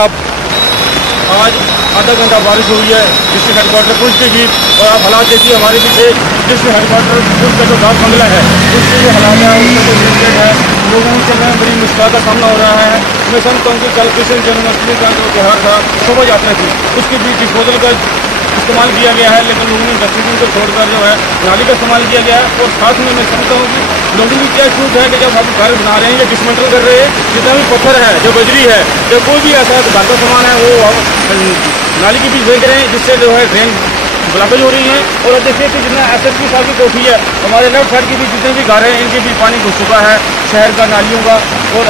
आप आज आधा घंटा बारिश हुई है डिस्ट्रिक्ट हेडक्वार्टर पुलिस के बीच, और आप हालात देखिए हमारे पीछे डिस्ट्रिक्ट हेडक्वार्टर पुलिस का जो डाक बंगला है उसके जो हालात है, उसका जो रेट है, लोगों के में बड़ी मुश्किल का सामना हो रहा है। मैं समझता हूँ कि कल कृष्ण जन्माष्टमी का जो त्यौहार था, शोभा यात्रा थी, उसके बीच डिस्पोजल का इस्तेमाल किया गया है, लेकिन लोगों ने डस्टबिन को छोड़कर जो है नाली का इस्तेमाल किया गया है। और साथ में मैं समझता हूँ कि लोगों की क्या छूट है कि जब हम घर बना रहे हैं या डिसमेंटल कर रहे हैं, जितना भी पत्थर है, जो बजरी है, या कोई भी ऐसा घर का सामान है, वो हम नाली के बीच फेंक रहे हैं, जिससे जो है ड्रेन ब्लॉकेज हो रही है। और अब देखिए कि जितना SSP साहब की कोठी है, हमारे लेफ्ट साइड के भी जितने भी घर हैं, इनके भी पानी घुस चुका है शहर का, नालियों का। और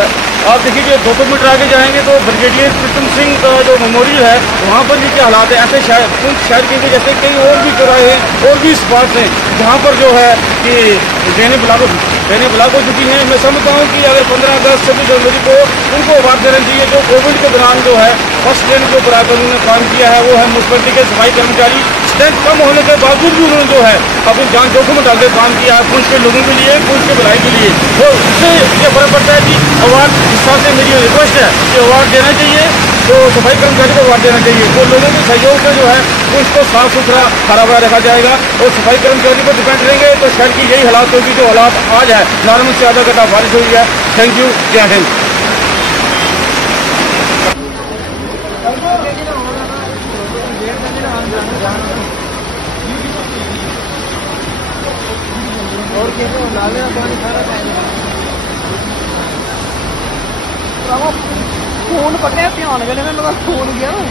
आप देखिए कि 200 मीटर आगे जाएंगे तो ब्रिगेडियर प्रीतम सिंह का जो मेमोरियल है, वहाँ पर भी क्या हालात है। ऐसे शहर के जैसे कई और भी चौराहे हैं और भी स्पॉट्स हैं जहाँ पर जो है कि ड्रेनें ब्लॉक हो चुकी हैं। मैं समझता हूँ कि अगर 15 अगस्त 26 जनवरी को उनको अवार्ड देना चाहिए। जो कोविड के दौरान जो है फर्स्ट ट्रेन के ऊपर आकर उन्होंने काम किया है, वो है म्यूनसिपलिटी के सफाई कर्मचारी। स्ट्रेंथ कम होने के बावजूद भी उन्होंने जो है अपनी जान जोखिम में डालकर काम किया है पुलिस के लोगों के लिए, पुलिस की भलाई के लिए। तो उससे ये फर्क पड़ता है कि अवार्ड, इस हिसाब से मेरी रिक्वेस्ट है कि अवार्ड देना चाहिए, तो सफाई कर्मचारी को अवार्ड देना चाहिए। तो लोगों के सहयोग से जो है उसको साफ सुथरा हरा भरा रखा जाएगा, और सफाई कर्मचारी पर डिपेंड रहेंगे तो शहर की यही हालात होगी जो हालात आज है। नॉर्मल से आधा घंटा बारिश हुई है। थैंक यू, जय हिंद। और नाले में पानी सारा फोन पकड़े ध्यान करने में मेरा फोन गया ना।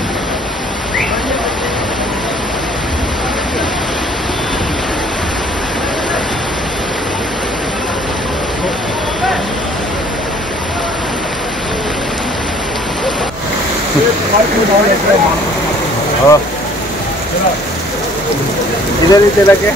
इधर ही चला के